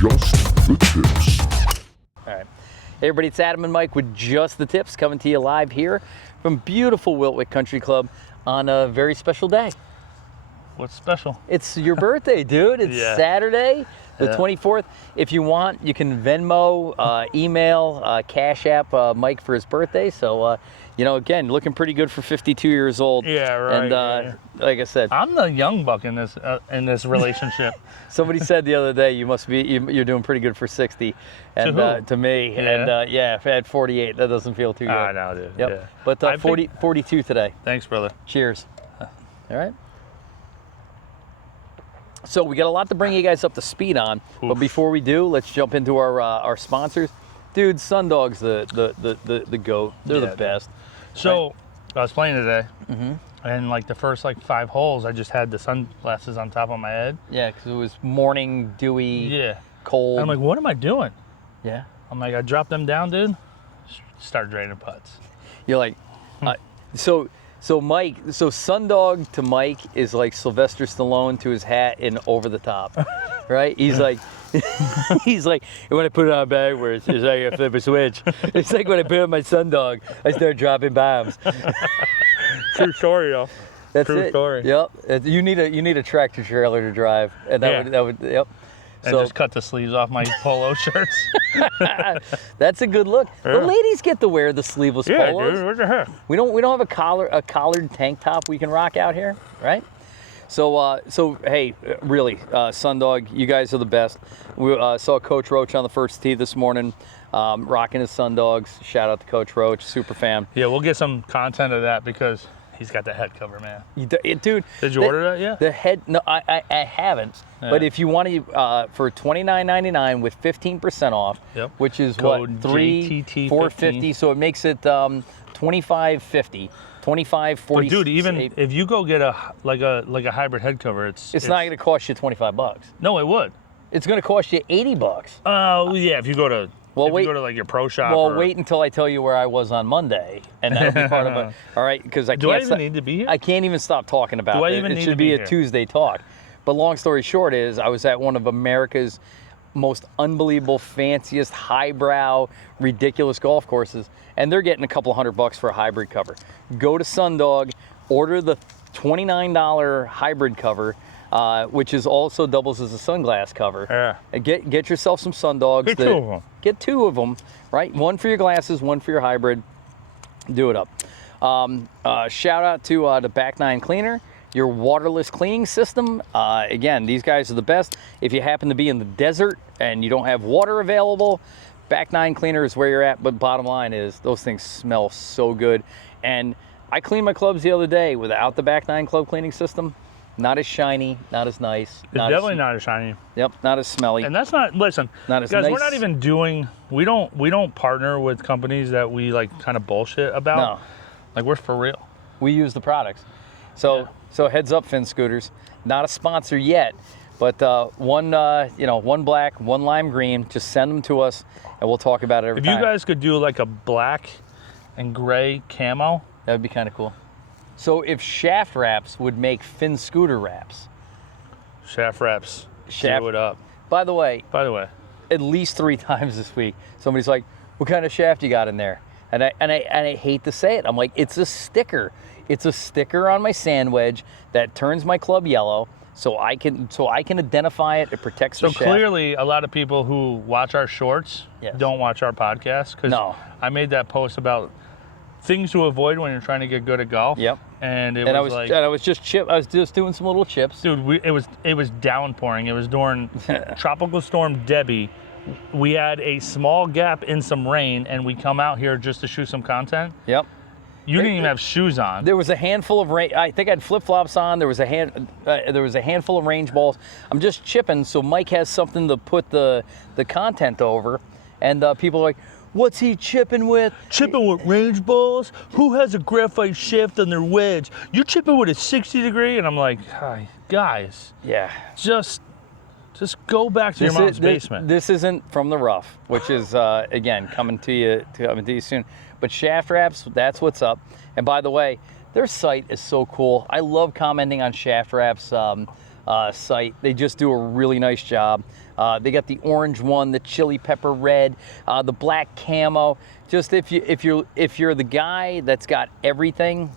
Just the Tips. All right. Hey everybody, it's Adam and Mike with Just the Tips, coming to you live here from beautiful Wiltwyck Country Club on a very special day. What's special? It's your birthday, dude. It's Saturday, the 24th. If you want, you can Venmo, email, Cash App Mike for his birthday. So, again, looking pretty good for 52 years old. Yeah, right. And like I said, I'm the young buck in this relationship. somebody said the other day, you're doing pretty good for 60. And To who? to me. Yeah. And if I had 48, that doesn't feel too good. I know, dude. Yep. Yeah. But 42 today. Thanks, brother. Cheers. All right. So we got a lot to bring you guys up to speed on, but before we do, let's jump into our sponsors. Dude, Sundog's the GOAT. They're the best. So I was playing today, and like the first 5 holes, I just had the sunglasses on top of my head. Yeah, because it was morning, dewy, cold. And I'm like, what am I doing? Yeah. I'm like, I dropped them down, dude. Start draining putts. You're like, So Sundog to Mike is like Sylvester Stallone to his hat in Over the Top, right? He's like, when I put it on backwards, it's like a flip a switch. It's like when I put on my Sundog, I start dropping bombs. True story, though. That's True it. story. Yep. You need a tractor trailer to drive, and that would. Yep. And just cut the sleeves off my polo shirts. That's a good look. Yeah. The ladies get to wear the sleeveless polos. Dude, what the heck? We don't have a collared tank top we can rock out here, right? So hey, really, Sundog, you guys are the best. We saw Coach Roach on the first tee this morning, rocking his Sundogs. Shout out to Coach Roach, super fan. Yeah, we'll get some content of that because he's got the head cover, man. Dude, did you order that yet? The head, no, I haven't. Yeah. But if you want to, for $29.99 with 15% off, which is Code what, JTT 450, so it makes it $25.50. $25.40. But dude, even if you go get a hybrid head cover, it's not going to cost you $25. No, it would. It's going to cost you $80. Oh yeah, if you go to you go to your pro shop. Well, wait until I tell you where I was on Monday, and that'll be part of it. All right, because I can't. Do I even need to be here? I can't even stop talking about it. Do I even it need should to be be a here? Tuesday talk. But long story short is, I was at one of America's most unbelievable, fanciest, highbrow, ridiculous golf courses, and they're getting a couple $100 for a hybrid cover. Go to Sundog, order the $29 hybrid cover, which is also doubles as a sunglass cover. Yeah. And get yourself some Sundogs. Get 2 of them. Get 2 of them, right? One for your glasses, one for your hybrid. Do it up. Shout out to the Back 9 Cleaner, your waterless cleaning system. Again, these guys are the best. If you happen to be in the desert and you don't have water available, Back 9 Cleaner is where you're at. But bottom line is, those things smell so good. And I cleaned my clubs the other day without the Back 9 club cleaning system. Not as shiny, not as nice. It's definitely not as shiny. Yep, not as smelly. And that's not, listen, not as guys, nice. we're not even doing, we don't partner with companies that we kind of bullshit about. No. We're for real. We use the products. So heads up, Finn Scooters. Not a sponsor yet, but one black, one lime green. Just send them to us, and we'll talk about it every time. If you guys could do a black and gray camo, that would be kind of cool. So if Shaft Wraps would make Finn Scooter wraps. Shaft Wraps, do it up. By the way, at least 3 times this week, somebody's like, "What kind of shaft you got in there?" And I hate to say it. I'm like, it's a sticker. It's a sticker on my sand wedge that turns my club yellow, so I can identify it. It protects the shaft. So clearly, a lot of people who watch our shorts don't watch our podcast, because I made that post about things to avoid when you're trying to get good at golf. Yep. And I was just doing some little chips. Dude, it was downpouring. It was during Tropical Storm Debbie. We had a small gap in some rain, and we come out here just to shoot some content. Yep. You didn't even have shoes on. There was a handful of rain. I think I had flip-flops on. There was a handful of range balls. I'm just chipping, so Mike has something to put the content over, and people are like, "What's he chipping with?" Chipping with range balls? Who has a graphite shaft on their wedge? You chipping with a 60 degree? And I'm like, hi, guys. Yeah. Just go back to your mom's basement. This isn't From the Rough, which is again coming to you soon. But Shaft Wraps, that's what's up. And by the way, their site is so cool. I love commenting on Shaft Wraps site. They just do a really nice job. They got the orange one, the chili pepper red, the black camo. Just if you're the guy that's got everything,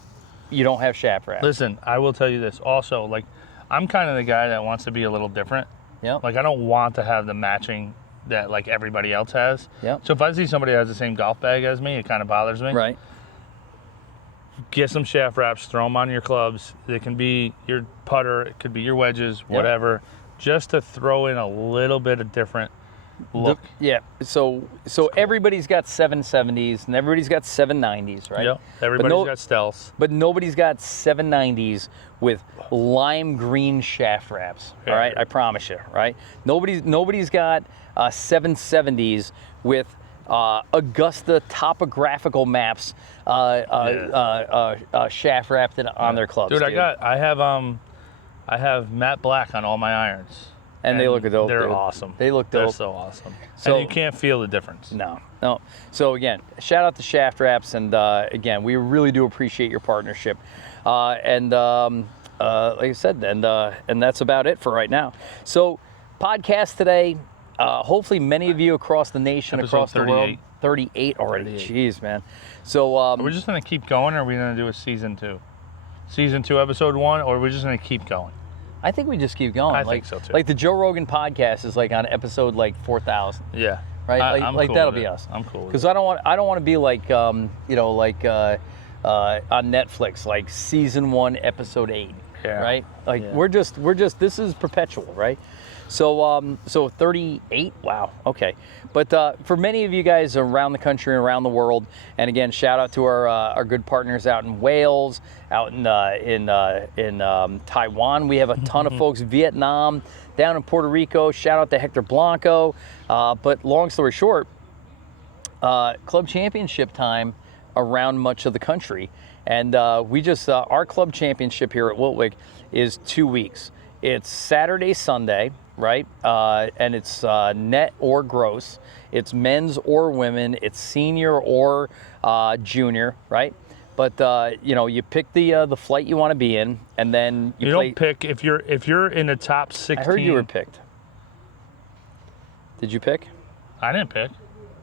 you don't have shaft wraps. Listen, I will tell you this. Also, like, I'm kind of the guy that wants to be a little different. Yep. Like, I don't want to have the matching that like everybody else has. Yep. So if I see somebody that has the same golf bag as me, it kind of bothers me. Right. Get some shaft wraps, throw them on your clubs. They can be your putter, it could be your wedges, whatever, just to throw in a little bit of different look. So everybody's got 770s and everybody's got 790s, right? Yep. Everybody's got stealths. But nobody's got 790s with lime green shaft wraps. All right, I promise you, right? Nobody's got 770s with Augusta topographical maps shaft wrapped on their clubs. Dude, I have matte black on all my irons. And they look dope. They're dude. awesome. They look dope. They're so awesome. So, and you can't feel the difference. No. So again, shout out to Shaft Wraps, and again, we really do appreciate your partnership. Like I said, and that's about it for right now. So, podcast today. Hopefully, many of you across the nation, Episode across 38. the world. 38 already. 38. Jeez, man. So are we just gonna keep going, or are we gonna do a season 2? Season 2, episode 1, or are we just gonna keep going? I think we just keep going. I think so too. Like the Joe Rogan podcast is like on episode like 4,000. Yeah. Right. I'm like cool that'll with be it. us. I'm cool. Because I don't want to be like on Netflix like season 1 episode 8. Yeah. Right. Like we're just this is perpetual, right? So 38. Wow. Okay. But for many of you guys around the country and around the world, and again, shout out to our good partners out in Wales, out in Taiwan. We have a ton of folks. Vietnam, down in Puerto Rico. Shout out to Hector Blanco. But long story short, club championship time around much of the country, and we just our club championship here at Wiltwyck is 2 weeks. It's Saturday, Sunday, right? And it's net or gross. It's men's or women. It's senior or junior, right? But you pick the flight you want to be in, and then you don't pick if you're in the top 16. I heard you were picked. Did you pick? I didn't pick.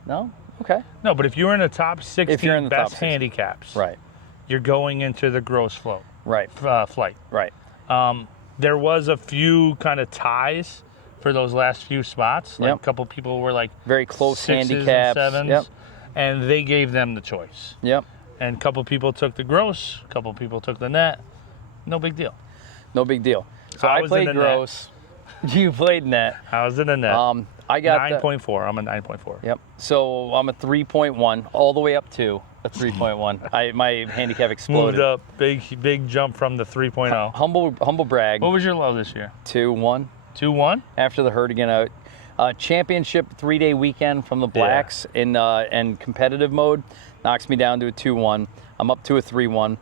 No. Okay. No, but if you're in the top 16 if you're in the best top 16. handicaps, right, you're going into the gross float. Right. Flight. Right. There was a few kind of ties for those last few spots. Like a couple people were like very close 6s handicaps, and 7s, and they gave them the choice. Yep. And a couple people took the gross, a couple people took the net. No big deal. No big deal. So I played gross. You played net. I was in the net. I got 9.4. I'm a 9.4. Yep. So I'm a 3.1, all the way up to a 3.1. My handicap exploded. Moved up, big jump from the 3.0. Humble brag. What was your low this year? 2-1. 2-1? After the hurt again, championship 3-day weekend from the Blacks in competitive mode knocks me down to a 2-1. I'm up to a 3-1.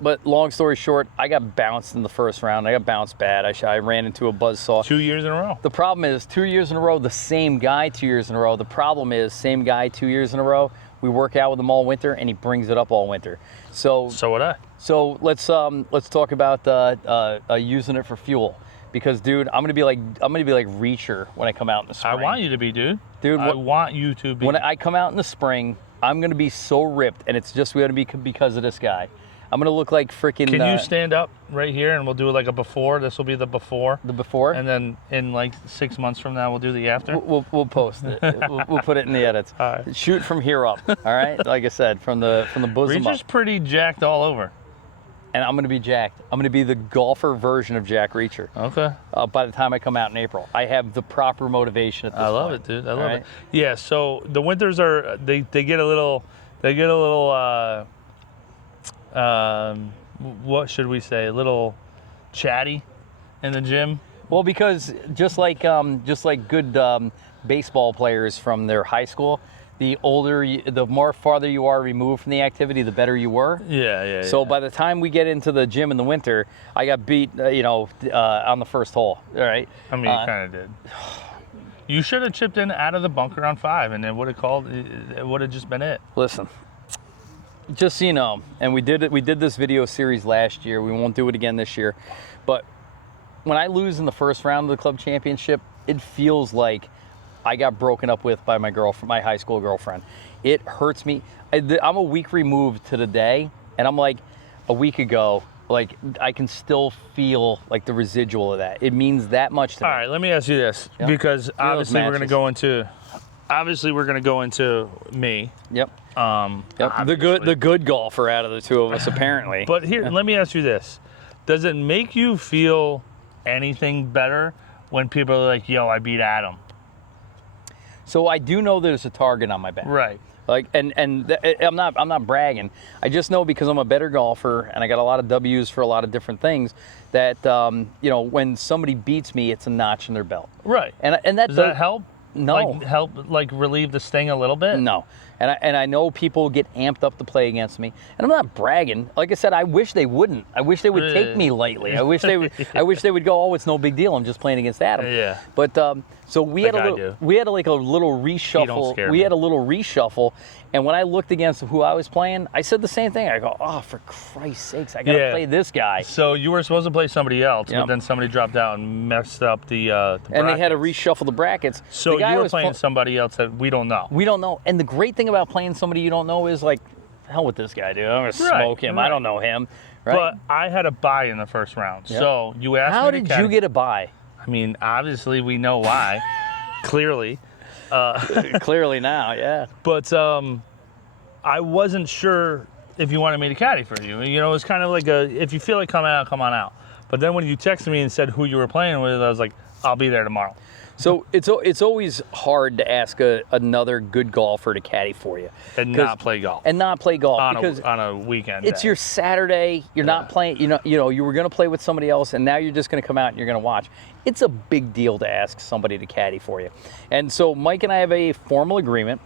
But long story short, I got bounced in the first round. I got bounced bad. I ran into a buzzsaw. 2 years in a row. The problem is 2 years in a row, the same guy 2 years in a row. The problem is same guy 2 years in a row. We work out with him all winter, and he brings it up all winter. So would I. So let's talk about using it for fuel. Because dude, I'm gonna be like Reacher when I come out in the spring. I want you to be, dude. Dude, I want you to be. When I come out in the spring, I'm gonna be so ripped, and it's just gonna be because of this guy. I'm gonna look like freaking. Can you stand up right here and we'll do like a before? This will be the before. The before. And then in like 6 months from now, we'll do the after. We'll post it. we'll put it in the edits. All right. Shoot from here up. All right. Like I said, from the bosom Reacher's up. pretty jacked all over. And I'm going to be jacked. I'm going to be the golfer version of Jack Reacher. Okay. By the time I come out in April, I have the proper motivation at this point. I love it, dude. I love right? it. Yeah. So the winters are they get a little what should we say? A little chatty in the gym. Well, because just like good baseball players from their high school, the more farther you are removed from the activity, the better you were. Yeah. So by the time we get into the gym in the winter, I got beat, on the first hole. All right. I mean, you kind of did. You should have chipped in out of the bunker on 5, and it would have just been it. Listen, just so you know, and we did this video series last year. We won't do it again this year, but when I lose in the first round of the club championship, it feels like I got broken up with by my girlfriend, my high school girlfriend. It hurts me. I'm a week removed to the day, and I'm like, a week ago, like I can still feel like the residual of that. It means that much to me. All right, let me ask you this, because obviously we're going to go into me. Yep. The good golfer out of the two of us, apparently. But here, let me ask you this: does it make you feel anything better when people are like, "Yo, I beat Adam"? So I do know there's a target on my back. Right. Like, and I'm not bragging. I just know because I'm a better golfer and I got a lot of W's for a lot of different things that when somebody beats me, it's a notch in their belt. Right. And that does that help? No. Help relieve the sting a little bit? No. And I know people get amped up to play against me, and I'm not bragging. Like I said, I wish they wouldn't. I wish they would take me lightly. I wish they would. I wish they would go, "Oh, it's no big deal. I'm just playing against Adam." Yeah. But so we had a little reshuffle. We had a little reshuffle, and when I looked against who I was playing, I said the same thing. I go, "Oh, for Christ's sakes, I gotta play this guy." So you were supposed to play somebody else, but then somebody dropped out and messed up the brackets. And they had to reshuffle the brackets. So you were playing somebody else that we don't know. We don't know. And the great thing about playing somebody you don't know is like, hell with this guy, dude. I'm gonna smoke him. Right. I don't know him. Right? But I had a bye in the first round. Yep. So you asked How did you get a bye? I mean, obviously we know why. Clearly. Clearly now, yeah. But I wasn't sure if you wanted me to caddy for you. You know, it was kind of like if you feel like coming out, come on out. But then when you texted me and said who you were playing with, I was like, I'll be there tomorrow. So it's always hard to ask another good golfer to caddy for you. And not play golf. And not play golf. On a weekend. It's your Saturday. You're not playing, you know, you were going to play with somebody else, and now you're just going to come out and you're going to watch. It's a big deal to ask somebody to caddy for you. And so Mike and I have a formal agreement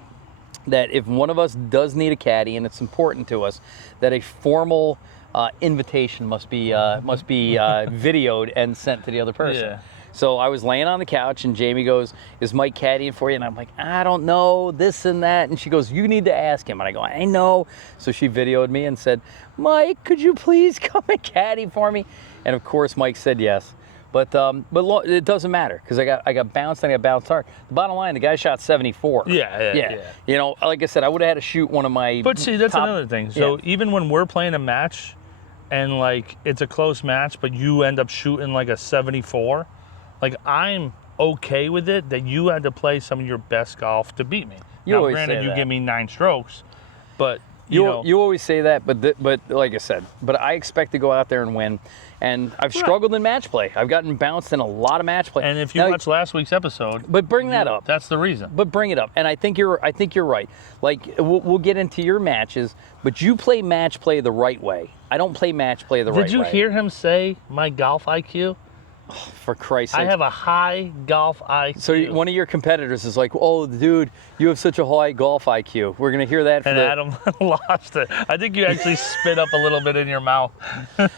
that if one of us does need a caddy, and it's important to us, that a formal invitation must be videoed and sent to the other person. Yeah. So I was laying on the couch, and Jamie goes, "Is Mike caddying for you?" And I'm like, "I don't know, this and that." And she goes, "You need to ask him." And I go, "I know." So she videoed me and said, "Mike, could you please come and caddy for me?" And of course, Mike said yes. But it doesn't matter because I got bounced and I got bounced hard. The bottom line, the guy shot 74. Yeah. You know, like I said, I would have had to shoot one of my. But see, that's another thing. So even when we're playing a match, and like it's a close match, but you end up shooting like a 74. Like, I'm okay with it that you had to play some of your best golf to beat me. Now, granted, you give me 9 strokes, but you always say that. But like I said, but I expect to go out there and win. And I've struggled in match play. I've gotten bounced in a lot of match play. And if you watch last week's episode, but bring that up. That's the reason. But bring it up. And I think you're right. Like we'll get into your matches, but you play match play the right way. I don't play match play the right way. Did you hear him say my golf IQ? Oh, for Christ's sake. I have a high golf IQ. So one of your competitors is like, "Oh, dude, you have such a high golf IQ." We're going to hear that. Adam lost it. I think you actually spit up a little bit in your mouth. I'm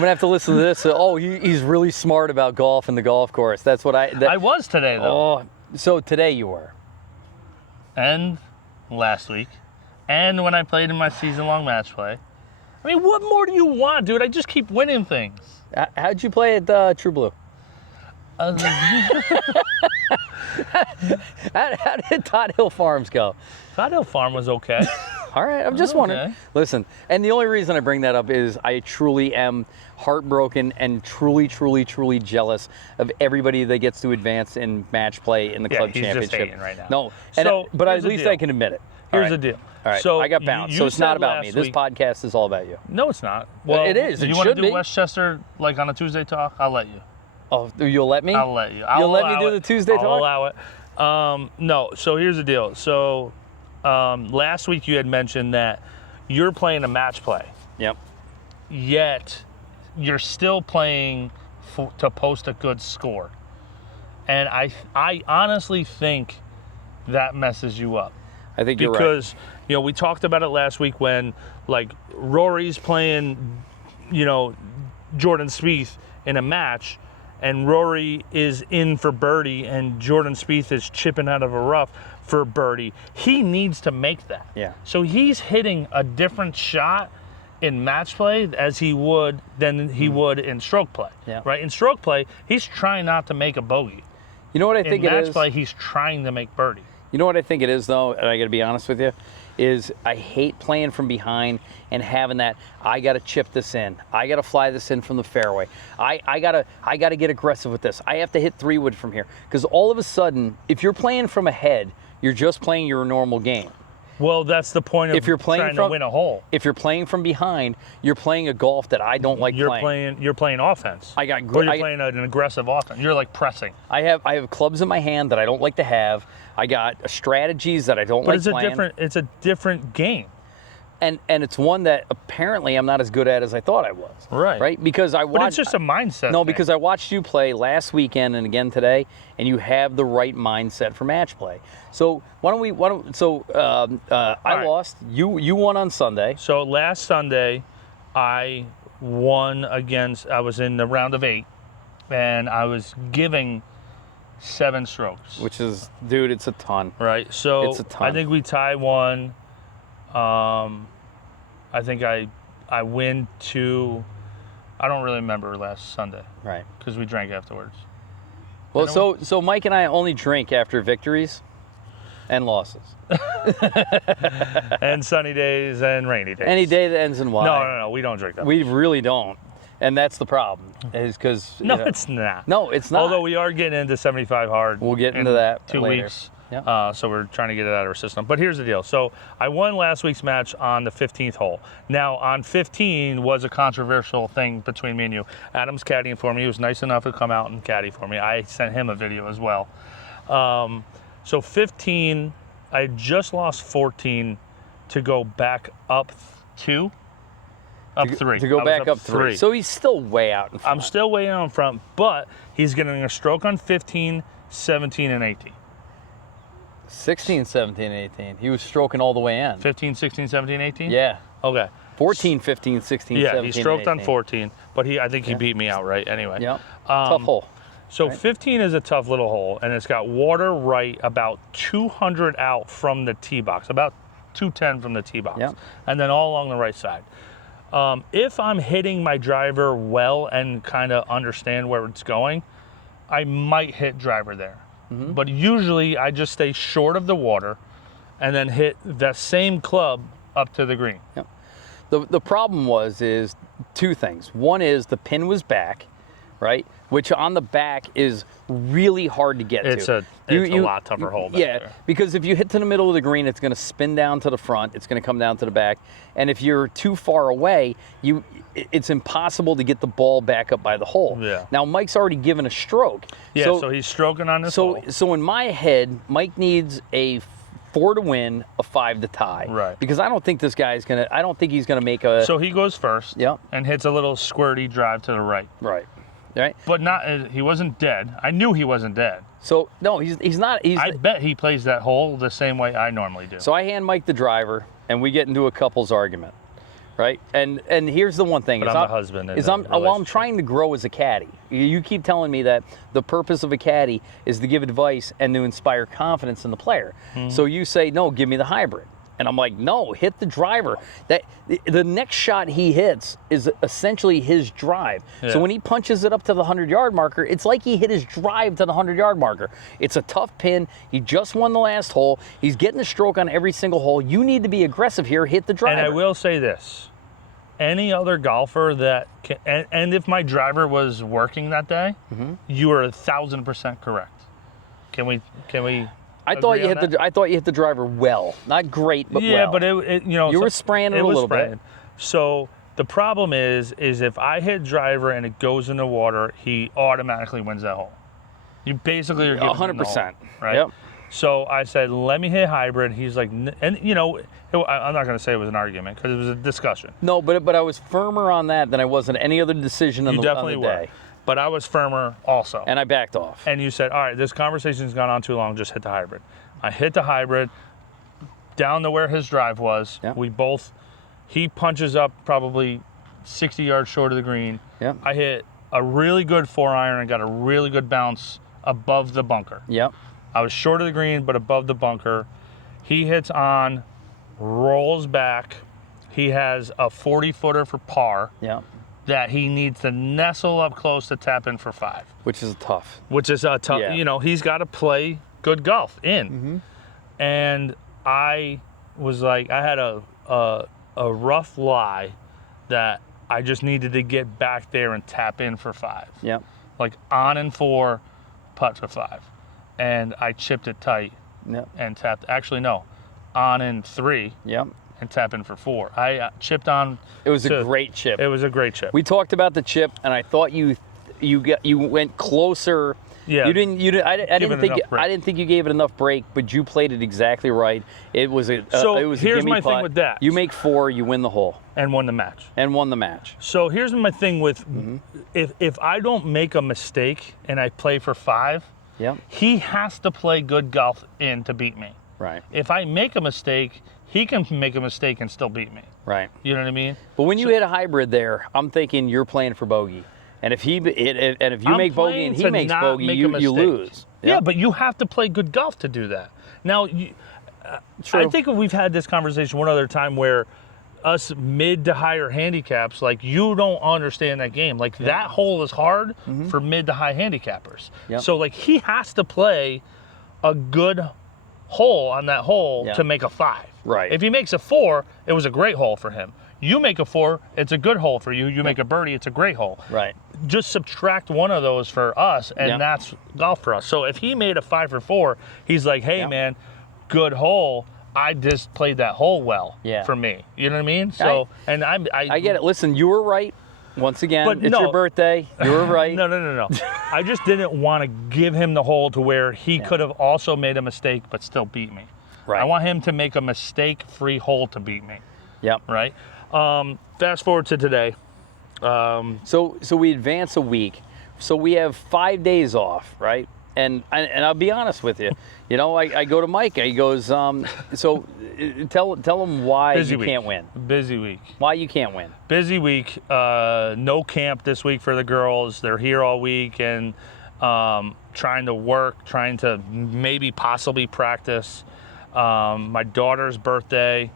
going to have to listen to this. Oh, he's really smart about golf and the golf course. That's what I was today, though. Oh, so today you were. And last week. And when I played in my season-long match play. I mean, what more do you want, dude? I just keep winning things. How'd you play at True Blue? How did Todd Hill Farms go? Todd Hill Farm was okay. All right, I'm just wondering. Listen, and the only reason I bring that up is I truly am heartbroken and truly, truly, truly jealous of everybody that gets to advance in match play in the club championship. Just hating right now. No, but at least I can admit it. Here's the deal. All right, so I got bounced, so it's not about me. This podcast is all about you. No, it's not. Well, it is. You want to do Westchester like on a Tuesday talk? I'll let you. Oh, you'll let me? I'll let you. You'll let me do the Tuesday talk? I'll allow it. No, so here's the deal. So last week you had mentioned that you're playing a match play. Yep. Yet you're still playing to post a good score. And I honestly think that messes you up. I think you're right. Because, you know, we talked about it last week when, like, Rory's playing, you know, Jordan Spieth in a match, and Rory is in for birdie, and Jordan Spieth is chipping out of a rough for birdie. He needs to make that. Yeah. So he's hitting a different shot in match play as he would in stroke play. Yeah. Right? In stroke play, he's trying not to make a bogey. You know what I think in it match is? play, he's trying to make birdie. You know what I think it is, though, and I got to be honest with you, is I hate playing from behind and having that, I got to chip this in. I got to fly this in from the fairway. I got to get aggressive with this. I have to hit 3-wood from here. Because all of a sudden, if you're playing from ahead, you're just playing your normal game. Well, that's the point of if you're playing trying from, to win a hole. If you're playing from behind, you're playing a golf that I don't like playing. You're playing offense. Or you're playing an aggressive offense. You're like pressing. I have clubs in my hand that I don't like to have. I got strategies that I don't like playing. But it's a different game. And it's one that apparently I'm not as good at as I thought I was. Right? Because I watched. But it's just a mindset. No, thing. because I watched you play last weekend and again today, and you have the right mindset for match play. So I lost. You won on Sunday. So last Sunday, I won against. I was in the round of 8, and I was giving 7 strokes. Which is, dude, it's a ton. Right. So it's a ton. I think we tie 1. I think I win 2. I don't really remember last Sunday. Right. Because we drank afterwards. Well, so Mike and I only drink after victories and losses. And sunny days and rainy days. Any day that ends in Y. No, we don't drink that. We really don't. And that's the problem, is because... it's not. No, it's not. Although we are getting into 75 hard. We'll get into that 2 later. weeks. Yep. So we're trying to get it out of our system. But here's the deal. So I won last week's match on the 15th hole. Now, on 15 was a controversial thing between me and you. Adam's caddying for me. He was nice enough to come out and caddy for me. I sent him a video as well. So 15, I just lost 14 to go back up 2. Up 3. To go back up 3. So he's still way out in front. I'm still way out in front, but he's getting a stroke on 15, 17, and 18. 16, 17, 18. He was stroking all the way in. 15, 16, 17, 18? Yeah. Okay. 14, 15, 16, 17, Yeah, he stroked 18. on 14, but I think he beat me outright anyway. Yep. Tough hole. So 15 is a tough little hole, and it's got water right about 200 out from the tee box, about 210 from the tee box, Yep. and then all along the right side. If I'm hitting my driver well and kind of understand where it's going, I might hit driver there. Mm-hmm. But usually I just stay short of the water and then hit the same club up to the green. Yep. The problem is 2 things. One is the pin was back, right? Which on the back is really hard to get to. It's a lot tougher hole back there. Because if you hit to the middle of the green, it's going to spin down to the front. It's going to come down to the back. And if you're too far away, it's impossible to get the ball back up by the hole. Yeah. Now, Mike's already given a stroke. Yeah, so he's stroking on this hole. So in my head, Mike needs a 4 to win, a 5 to tie. Right. Because I don't think he's gonna make a... So he goes first. Yep. And hits a little squirty drive to the right. Right. Right. But he wasn't dead. I knew he wasn't dead. So no, he's not. I bet he plays that hole the same way I normally do. So I hand Mike the driver, and we get into a couple's argument, right? And here's the one thing: but I'm the husband. I'm trying to grow as a caddy. You keep telling me that the purpose of a caddy is to give advice and to inspire confidence in the player. Mm-hmm. So you say, no, give me the hybrid. And I'm like, no, hit the driver. The next shot he hits is essentially his drive. Yeah. So when he punches it up to the 100-yard marker, it's like he hit his drive to the 100-yard marker. It's a tough pin. He just won the last hole. He's getting a stroke on every single hole. You need to be aggressive here. Hit the driver. And I will say this. Any other golfer that can, and if my driver was working that day, mm-hmm. you are 1,000% correct. Can we? I thought you hit the driver well, not great, but yeah, well. but you were spraying it a little bit. So the problem is if I hit driver and it goes in the water, he automatically wins that hole. You basically are giving 100%, right? Yep. So I said, let me hit hybrid. He's like, and I'm not going to say it was an argument because it was a discussion. No, but I was firmer on that than I was on any other decision on the day. You definitely were. But I was firmer also. And I backed off. And you said, all right, this conversation's gone on too long, just hit the hybrid. I hit the hybrid down to where his drive was. Yep. He punches up probably 60 yards short of the green. Yep. I hit a really good 4-iron and got a really good bounce above the bunker. Yep. I was short of the green, but above the bunker. He hits on, rolls back, He has a 40-footer for par that he needs to nestle up close to tap in for 5. Which is tough. Which is a tough, Yeah. He's got to play good golf in. And I was like, I had a rough lie that I just needed to get back there and tap in for 5. Yep. Like on and 4, putt for 5. And I chipped it tight and tapped. Actually, no, on and 3. Yep. And tap in for 4. I chipped on. It was a great chip. It was a great chip. We talked about the chip, and I thought you went closer. Yeah. I didn't think you gave it enough break, but you played it exactly right. It was a here's gimme my putt. thing with that. You make 4, you win the hole. And won the match. So here's my thing with if I don't make a mistake and I play for 5, he has to play good golf in to beat me. Right. If I make a mistake, he can make a mistake and still beat me. Right. You know what I mean? But when you hit a hybrid there, I'm thinking you're playing for bogey. And if you make bogey and he makes bogey, you lose. Yeah, but you have to play good golf to do that. Now, I think we've had this conversation one other time where us mid to higher handicaps, like you don't understand that game. Like that hole is hard for mid to high handicappers. Yep. So like he has to play a good hole on that hole to make a 5. Right. If he makes a 4, it was a great hole for him. You make a 4, it's a good hole for you. You make a birdie, it's a great hole. Right. Just subtract one of those for us, and that's golf for us. So if he made a 5 for 4, he's like, hey, man, good hole. I just played that hole well for me. You know what I mean? So, I get it. Listen, you were right. Once again, it's your birthday. You were right. No. I just didn't want to give him the hole to where he could have also made a mistake but still beat me. Right. I want him to make a mistake-free hole to beat me. Yep. Right? Fast forward to today. So we advance a week. So we have 5 days off, right? And I'll be honest with you. I go to Mike. He goes, so tell him why you can't win. Busy week. Why you can't win. Busy week. No camp this week for the girls. They're here all week and trying to work, trying to maybe possibly practice. My daughter's birthday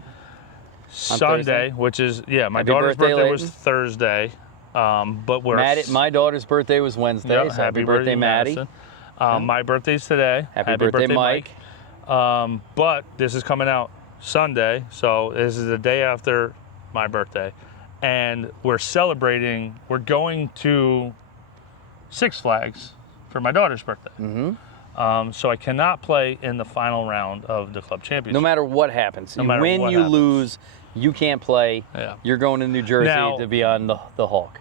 Sunday, which is my daughter's birthday was Thursday, but we're my daughter's birthday was Wednesday. So happy birthday, Maddie. My birthday's today. Happy birthday, Mike. But this is coming out Sunday, so this is the day after my birthday, and we're celebrating. We're going to Six Flags for my daughter's birthday. So I cannot play in the final round of the club championship. No matter what happens. You win, you lose, you can't play. Yeah. You're going to New Jersey to be on the Hawk.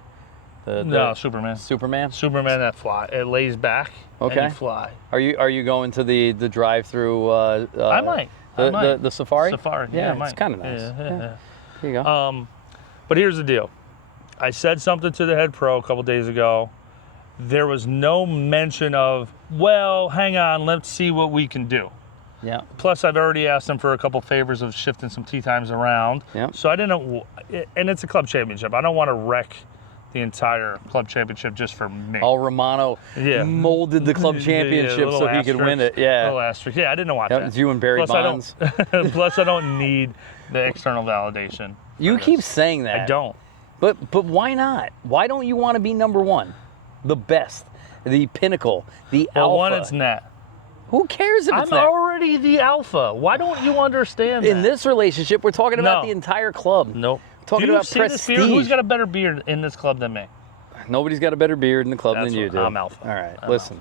No, Superman. Superman? Superman that fly. It lays back and you fly. Are you going to the drive-through? I might. The safari? Safari. Yeah, I might. It's kind of nice. Yeah. There you go. But here's the deal. I said something to the head pro a couple days ago. There was no mention of, well, hang on, let's see what we can do. Yeah. Plus, I've already asked them for a couple favors of shifting some tee times around. Yeah. So I didn't know, and it's a club championship. I don't want to wreck the entire club championship just for me. Romano molded the club championship so he could win it. Yeah. Little asterisk. Yeah, I didn't want that. It's you and Barry Bonds. Plus, I don't need the external validation. You keep saying that. I don't. But why not? Why don't you want to be number one? The best, the pinnacle, the alpha. Well, one, it's net. Who cares if it's net? I'm already the alpha. Why don't you understand that? In this relationship, we're talking about the entire club. Nope. Talking about prestige. Who's got a better beard in this club than me? Nobody's got a better beard in the club than you do. I'm alpha. All right, listen.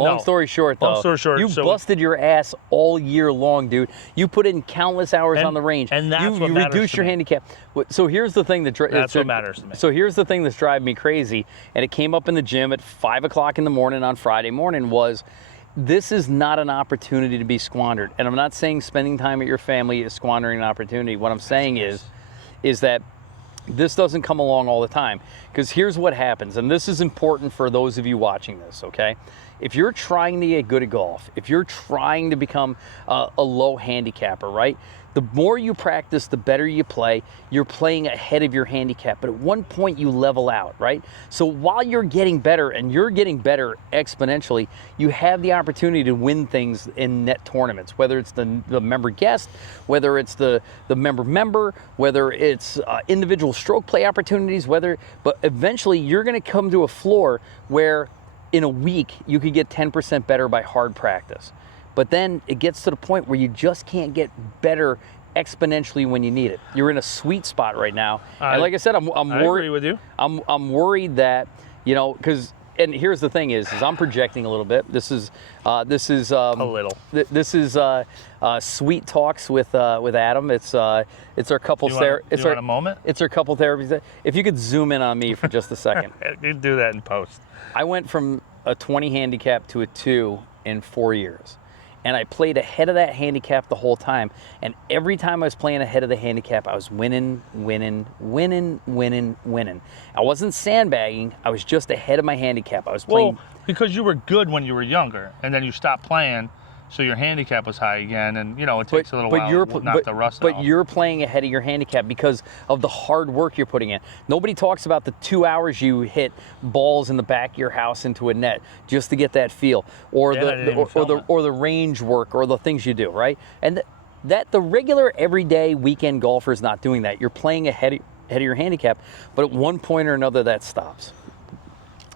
Long story short, though. Long story short. You busted your ass all year long, dude. You put in countless hours on the range. And that's you what matters reduced your to me. handicap. So here's the thing that's what matters to me. So here's the thing that's driving me crazy, and it came up in the gym at 5 o'clock in the morning on Friday morning, was this is not an opportunity to be squandered. And I'm not saying spending time with your family is squandering an opportunity. What I'm saying is that this doesn't come along all the time. Because here's what happens, and this is important for those of you watching this, okay? if you're trying to get good at golf, if you're trying to become a low handicapper, right? The more you practice, the better you play. You're playing ahead of your handicap, but at one point you level out, right? So while you're getting better, and you're getting better exponentially, you have the opportunity to win things in net tournaments, whether it's the member guest, whether it's the member, whether it's individual stroke play opportunities, but eventually you're going to come to a floor where in a week you could get 10% better by hard practice. But then it gets to the point where you just can't get better exponentially when you need it. You're in a sweet spot right now. And like I said, I'm worried. I agree with you. I'm worried that, because, and here's the thing is I'm projecting a little bit. This is A little. This is Sweet Talks with Adam. It's our couples therapy. You want a moment? It's our couple therapy. If you could zoom in on me for just a second. You do that in post. I went from a 20 handicap to a 2 in 4 years. And I played ahead of that handicap the whole time. And every time I was playing ahead of the handicap, I was winning. I wasn't sandbagging. I was just ahead of my handicap. I was playing. Well, because you were good when you were younger, and then you stopped playing, so your handicap was high again, and it takes a little while to knock the rust off. But you're playing ahead of your handicap because of the hard work you're putting in. Nobody talks about the 2 hours you hit balls in the back of your house into a net just to get that feel, or the range work, or the things you do, right? And that the regular everyday weekend golfer is not doing that. You're playing ahead of your handicap, but at one point or another that stops.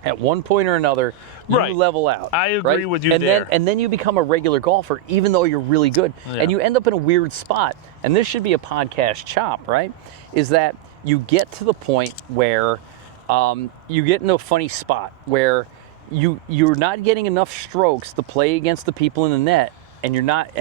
At one point or another, you level out. I agree with you and there. And then you become a regular golfer, even though you're really good. Yeah. And you end up in a weird spot. And this should be a podcast chop, right? Is that you get to the point where you get in a funny spot where you're not getting enough strokes to play against the people in the net, and you're not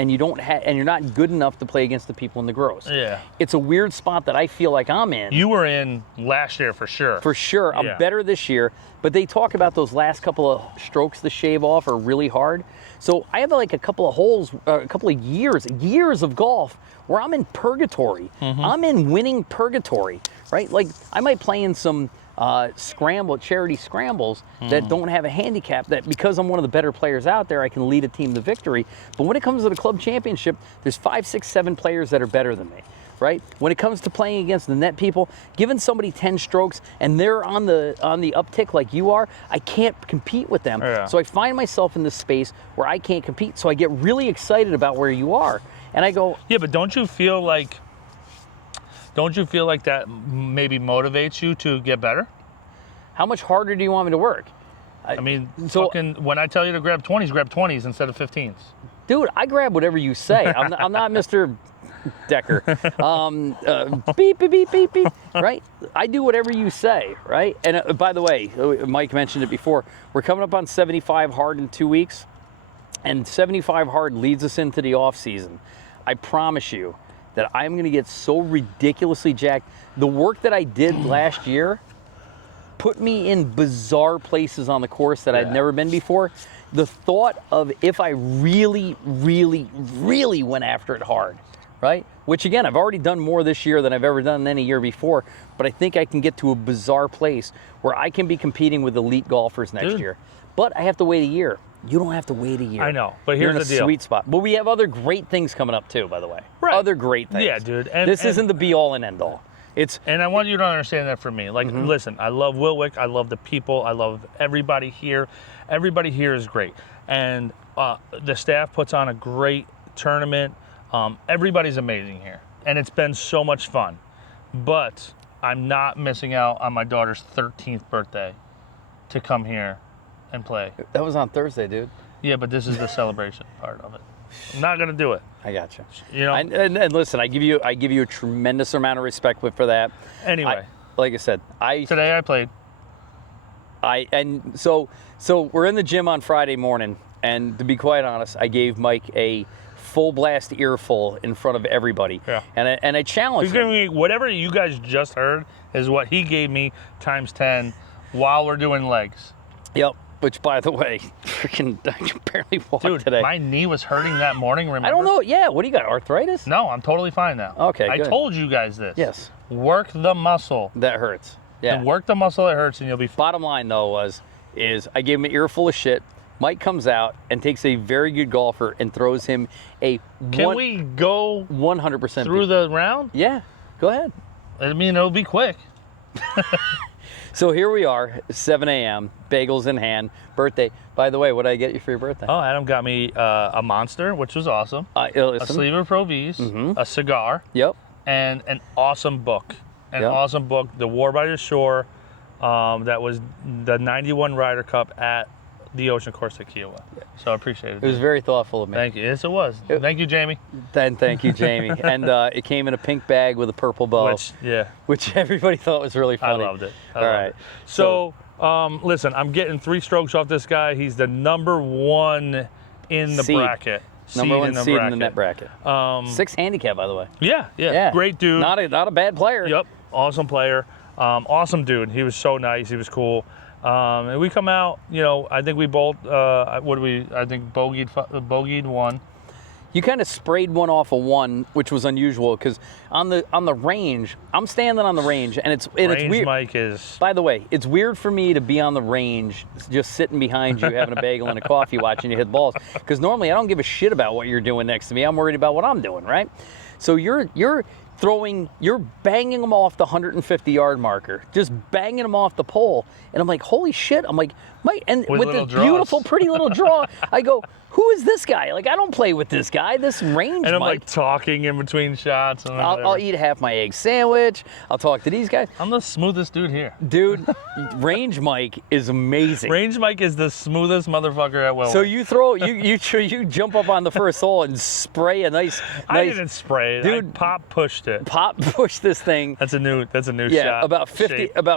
good enough to play against the people in the gross. Yeah. It's a weird spot that I feel like I'm in. You were in last year for sure. For sure. I'm better this year, but they talk about those last couple of strokes to shave off are really hard. So I have like a couple of holes, a couple of years of golf where I'm in purgatory. Mm-hmm. I'm in winning purgatory, right? Like I might play in some charity scrambles that don't have a handicap, that because I'm one of the better players out there, I can lead a team to victory. But when it comes to the club championship, there's 5, 6, 7 players that are better than me, right? When it comes to playing against the net people, giving somebody 10 strokes and they're on the uptick like you are, I can't compete with them. Yeah. So I find myself in this space where I can't compete. So I get really excited about where you are. And I go, yeah, but don't you feel like that maybe motivates you to get better? How much harder do you want me to work? I mean, when I tell you to grab 20s, grab 20s instead of 15s. Dude, I grab whatever you say. I'm not Mr. Decker. Beep, beep, beep, beep, beep, right? I do whatever you say, right? And by the way, Mike mentioned it before. We're coming up on 75 hard in 2 weeks, and 75 hard leads us into the off season. I promise you that I'm going to get so ridiculously jacked. The work that I did last year put me in bizarre places on the course that I'd never been before. The thought of if I really, really, really went after it hard, right? Which again, I've already done more this year than I've ever done any year before, but I think I can get to a bizarre place where I can be competing with elite golfers next year. But I have to wait a year. You don't have to wait a year. I know, but here's the deal. You're in a sweet spot. But we have other great things coming up too, by the way. Right. Other great things. Yeah, dude. This isn't the be-all and end-all. And I want you to understand that for me. Like, listen, I love Wiltwyck. I love the people. I love everybody here. Everybody here is great. And the staff puts on a great tournament. Everybody's amazing here. And it's been so much fun. But I'm not missing out on my daughter's 13th birthday to come here and play. That was on Thursday, dude. Yeah, but this is the celebration part of it. I'm not gonna do it. I got you. You know, and listen, I give you a tremendous amount of respect for that. Anyway, like I said, today I played. So we're in the gym on Friday morning, and to be quite honest, I gave Mike a full blast earful in front of everybody. Yeah. And I challenged him. He's giving me whatever you guys just heard is what he gave me times 10 while we're doing legs. Yep. Which, by the way, I can barely walk today. My knee was hurting that morning, remember? I don't know. Yeah, what do you got, arthritis? No, I'm totally fine now. Okay, I told you guys this. Yes. Work the muscle. That hurts. Yeah. And work the muscle that hurts and you'll be fine. Bottom line, though, is I gave him an earful of shit. Mike comes out and takes a very good golfer and throws him a Can we go 100% through the round? Yeah, go ahead. I mean, it'll be quick. So here we are, 7 a.m., bagels in hand, birthday. By the way, what did I get you for your birthday? Oh, Adam got me a Monster, which was awesome. A Listen. sleeve of Pro Vs, a cigar, Yep. and an awesome book. Awesome book, The War by the Shore. That was the 91 Ryder Cup at the Ocean Course at Kiowa. So I appreciate it. It was very thoughtful of me. Thank you. Yes, it was. Thank you, Jamie. And thank you, Jamie. And it came in a pink bag with a purple bow. Which everybody thought was really funny. I loved it. All right. So, listen, I'm getting 3 strokes off this guy. He's the number 1 in the bracket. Number 1 seed in the net bracket. 6 handicap, by the we Yeah. Great dude. Not a bad player. Yep. Awesome player. Awesome dude. He was so nice. He was cool. And we come out, I think we both, I think bogeyed 1. You kind of sprayed one off of 1, which was unusual because on the range, I'm standing on the range, and it's weird. Mike is. By the way, it's weird for me to be on the range, just sitting behind you, having a bagel and a coffee, watching you hit balls. Because normally I don't give a shit about what you're doing next to me. I'm worried about what I'm doing, right? So you're banging them off the 150-yard marker, just banging them off the pole, and I'm like, holy shit! I'm like, Mike, and with this beautiful, pretty little draw, I go, who is this guy? Like, I don't play with this guy. This range, and I'm Mike. like talking in between shots. And I'll eat half my egg sandwich. I'll talk to these guys. I'm the smoothest dude here. Dude, Range Mike is amazing. Range Mike is the smoothest motherfucker at Wiltwyck. So you jump up on the first hole and spray a nice. I didn't spray it. Dude, I pop pushed it. Pop pushed this thing. That's a new shot. Yeah, about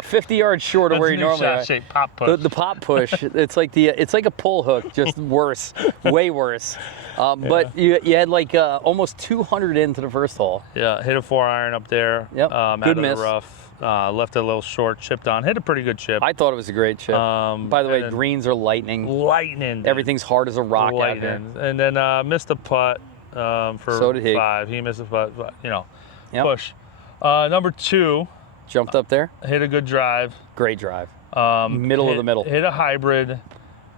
50 yards short of where you normally are. Shape. Pop push. The pop push. It's like a pull hook, just worse, way worse. But you had like almost 200 into the first hole. Yeah, hit a 4-iron up there. Yep. Good miss. The rough. Left it a little short, chipped on. Hit a pretty good chip. I thought it was a great chip. By the way, greens are lightning. Lightning. Everything's hard as a rock out here. And then missed a putt for so did he. 5. He missed a putt, Yep. push. Number 2. Jumped up there. Hit a good drive. Great drive. Middle of the middle. Hit a hybrid.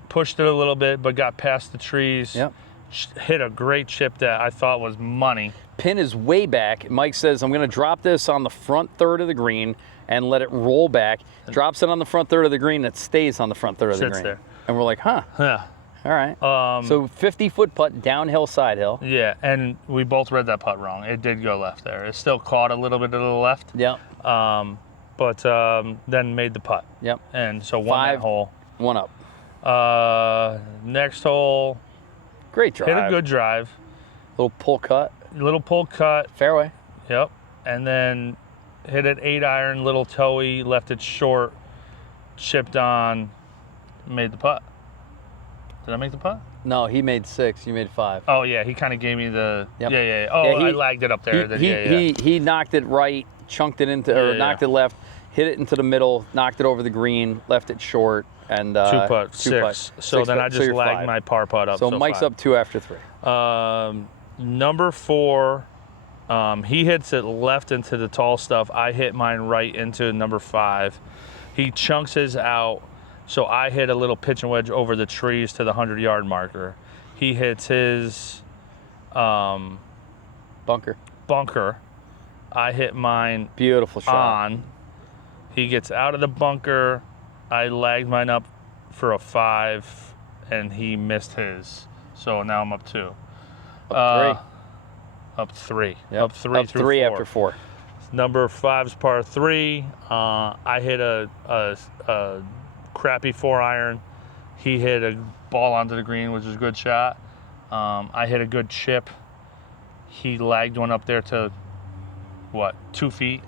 Pushed it a little bit, but got past the trees. Yep. Hit a great chip that I thought was money. Pin is way back. Mike says, I'm going to drop this on the front third of the green and let it roll back. Drops it on the front third of the green. It stays on the front third of the green. There. And we're like, huh. Yeah. All right. So 50-foot putt, downhill, side hill. Yeah, and we both read that putt wrong. It did go left there. It still caught a little bit to the left. Yep. But then made the putt. Yep. And so won that hole. 1 up. Next hole. Great drive. Hit a good drive. Little pull cut. Fairway. Fairway. Yep. And then hit an 8-iron, little toey, left it short, chipped on, made the putt. Did I make the putt? No, he made 6. You made 5. Oh, yeah. He kind of gave me the... Yep. Yeah. Oh, I lagged it up there. He knocked it right, chunked it into... knocked it left, hit it into the middle, knocked it over the green, left it short, and... 2 putt, 6. So then I just lagged 5. My par putt up. So Mike's 5. Up 2 after 3. Number 4, he hits it left into the tall stuff. I hit mine right into number 5. He chunks his out, so I hit a little pitch and wedge over the trees to the 100-yard marker. He hits his bunker. I hit mine beautiful shot. He gets out of the bunker. I lagged mine up for a 5, and he missed his. So now I'm up 2. Up 3. Yep. Up 3 up through 3 4. After 4. Number 5's par 3. I hit a crappy 4-iron. He hit a ball onto the green, which was a good shot. I hit a good chip. He lagged one up there to, 2 feet?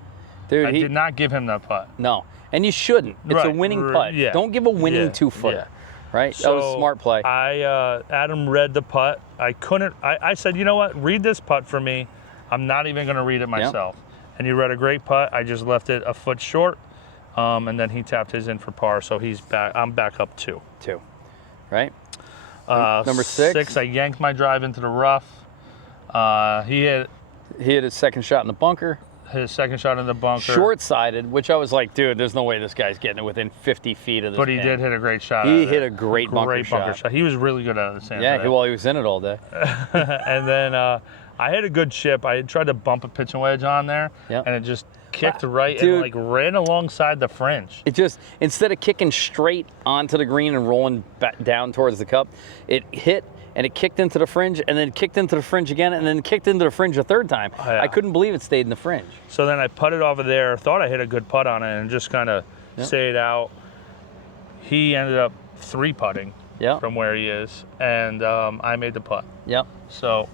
Dude, I did not give him that putt. No, and you shouldn't. It's a winning putt. Yeah. Don't give a winning 2-footer. Yeah. Right? So that was a smart play. Adam read the putt. I said, you know what? Read this putt for me. I'm not even going to read it myself. Yep. And he read a great putt. I just left it a foot short. And then he tapped his in for par. So he's back. I'm back up 2. 2. Right? Number 6. 6, I yanked my drive into the rough. He hit his second shot in the bunker. His second shot in the bunker. Short-sided, which I was like, dude, there's no way this guy's getting it within 50 feet of this But he pin. did hit a great shot. He hit a great bunker shot. He was really good out of the sand. Yeah, he was in it all day. And then I hit a good chip. I tried to bump a pitching wedge on there, and it just kicked right dude, and like ran alongside the fringe. It just, instead of kicking straight onto the green and rolling back down towards the cup, it hit and it kicked into the fringe and then kicked into the fringe again and then kicked into the fringe a third time. Oh, yeah. I couldn't believe it stayed in the fringe. So then I putted over there, thought I hit a good putt on it and just kind of stayed out. He ended up 3-putting from where he is, and I made the putt. Yep. So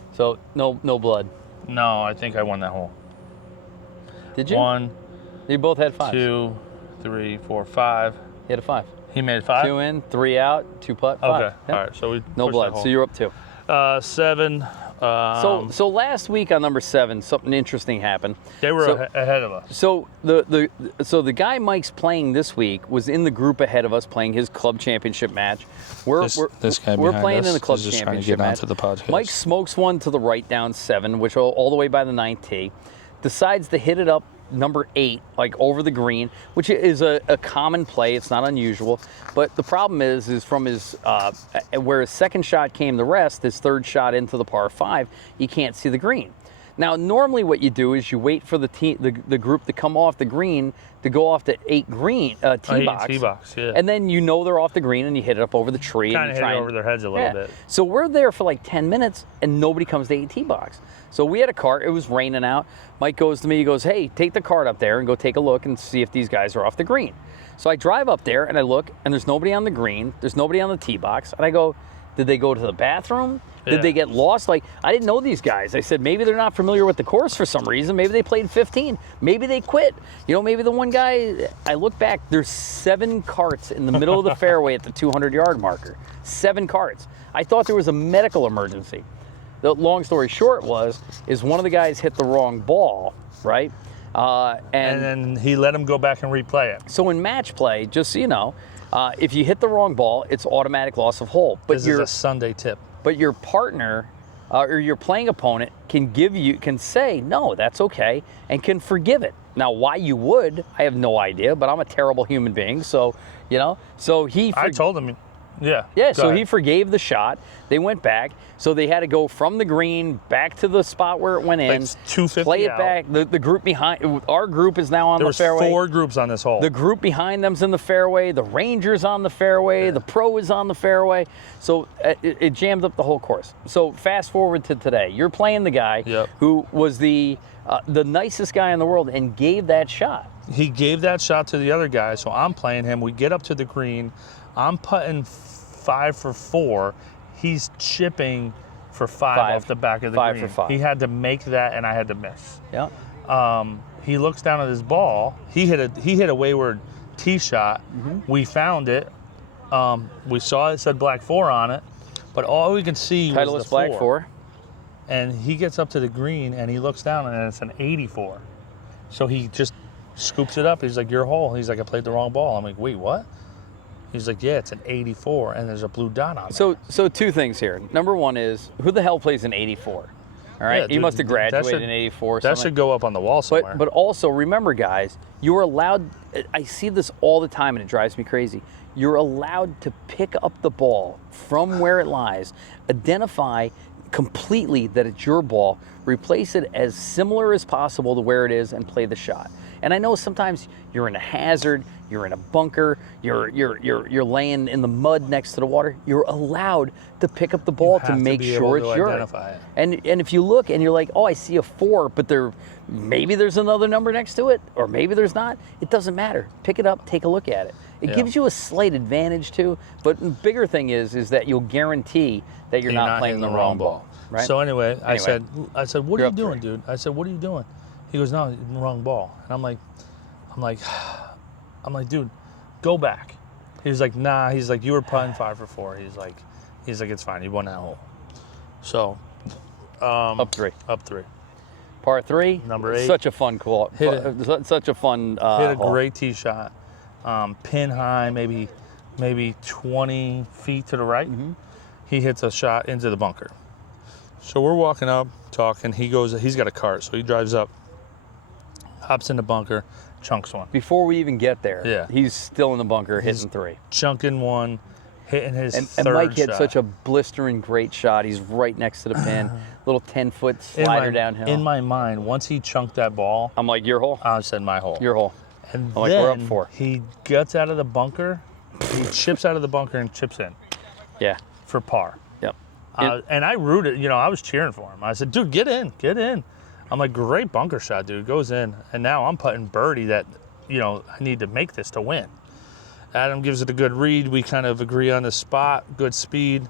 no blood. No, I think I won that hole. Did you? 1, You both had 5. 2, 3, 4, 5. He had a 5. He made 5? 2 in, 3 out, 2 putt, 5. Okay, Yep. all right. So we no pushed blood. that hole. So you're up 2. 7. So last week on number 7, something interesting happened. They were ahead of us. So the guy Mike's playing this week was in the group ahead of us playing his club championship match. This guy we're behind playing us in the club is just championship trying match. to get onto the podcast. Mike smokes one to the right down 7, which all the way by the 9th tee. Decides to hit it up number 8, like over the green, which is a common play. It's not unusual. But the problem is from his where his second shot came to rest, his third shot into the par 5, you can't see the green. Now, normally what you do is you wait for the group to come off the green to go off the 8 green tee box. Tee box, yeah. And then you know they're off the green and you hit it up over the tree. Kind of hit it over their heads a little bit. So we're there for like 10 minutes and nobody comes to 8 tee box. So we had a cart. It was raining out. Mike goes to me. He goes, hey, take the cart up there and go take a look and see if these guys are off the green. So I drive up there and I look and there's nobody on the green. There's nobody on the tee box. And I go, did they go to the bathroom? Did they get lost? Like, I didn't know these guys. I said, maybe they're not familiar with the course for some reason. Maybe they played 15. Maybe they quit. You know, maybe the one guy, I look back, there's 7 carts in the middle of the fairway at the 200-yard marker. 7 carts. I thought there was a medical emergency. The long story short is one of the guys hit the wrong ball, right? And then he let him go back and replay it. So in match play, just so you know, if you hit the wrong ball, it's automatic loss of hole. But this is a Sunday tip. But your partner or your playing opponent can say, no, that's okay, and can forgive it. Now, why you would, I have no idea, but I'm a terrible human being, so, you know. So I told him, yeah. Yeah, so he forgave the shot. They went back, so they had to go from the green back to the spot where it went in. Like 250 play it out. back. The group behind, our group is now on the fairway. There was 4 groups on this hole. The group behind them's in the fairway. The Ranger's on the fairway. The Pro is on the fairway. So it jammed up the whole course. So fast forward to today. You're playing the guy who was the nicest guy in the world and gave that shot. He gave that shot to the other guy, so I'm playing him. We get up to the green. I'm putting 5 for 4. He's chipping for 5 off the back of the green. 5 for 5. He had to make that, and I had to miss. Yeah. He looks down at his ball. He hit a wayward tee shot. Mm-hmm. We found it. We saw it said black 4 on it, but all we could see was the black 4. And he gets up to the green and he looks down and it's an 84. So he just scoops it up. He's like, your hole. He's like, I played the wrong ball. I'm like, wait, what? He's like, yeah, it's an 84 and there's a blue dot on it. So 2 things here. Number 1 is, who the hell plays an 84? All right, Yeah, he must have graduated in 84. That should go up on the wall somewhere. But also, remember, guys, you are allowed, I see this all the time and it drives me crazy. You're allowed to pick up the ball from where it lies, identify completely that it's your ball, replace it as similar as possible to where it is, and play the shot. And I know sometimes you're in a hazard, you're in a bunker, you're laying in the mud next to the water. You're allowed to pick up the ball to make sure it's yours. And if you look and you're like, oh, I see a 4, but maybe there's another number next to it, or maybe there's not. It doesn't matter. Pick it up, take a look at it. It gives you a slight advantage too, but the bigger thing is that you'll guarantee that you're not playing the wrong ball. Right? So anyway, I said, what are you doing, dude? I said, what are you doing? He goes, no, the wrong ball. And I'm like, dude, go back. He's like, nah. He's like, you were putting 5 for 4. He's like, it's fine. You won that hole. So, up 3. Par 3. Number 8. Such a fun call. Such a fun hit a hole. great tee shot. Pin high, maybe 20 feet to the right. Mm-hmm. He hits a shot into the bunker. So we're walking up, talking. He's got a cart, so he drives up. hops in the bunker, chunks one. Before we even get there, Yeah. he's still in the bunker hitting 3. Chunking one, hitting his And third Mike hit shot. such a blistering great shot. He's right next to the pin. Little 10-foot slider downhill. In my mind, once he chunked that ball, I'm like, your hole? I said my hole. Your hole. And I'm like, then we're up 4. he gets out of the bunker, he chips out of the bunker and chips in Yeah. for par. Yep. And I rooted, I was cheering for him. I said, dude, get in. I'm like, great bunker shot, dude. Goes in. And now I'm putting birdie that, I need to make this to win. Adam gives it a good read. We kind of agree on the spot. Good speed.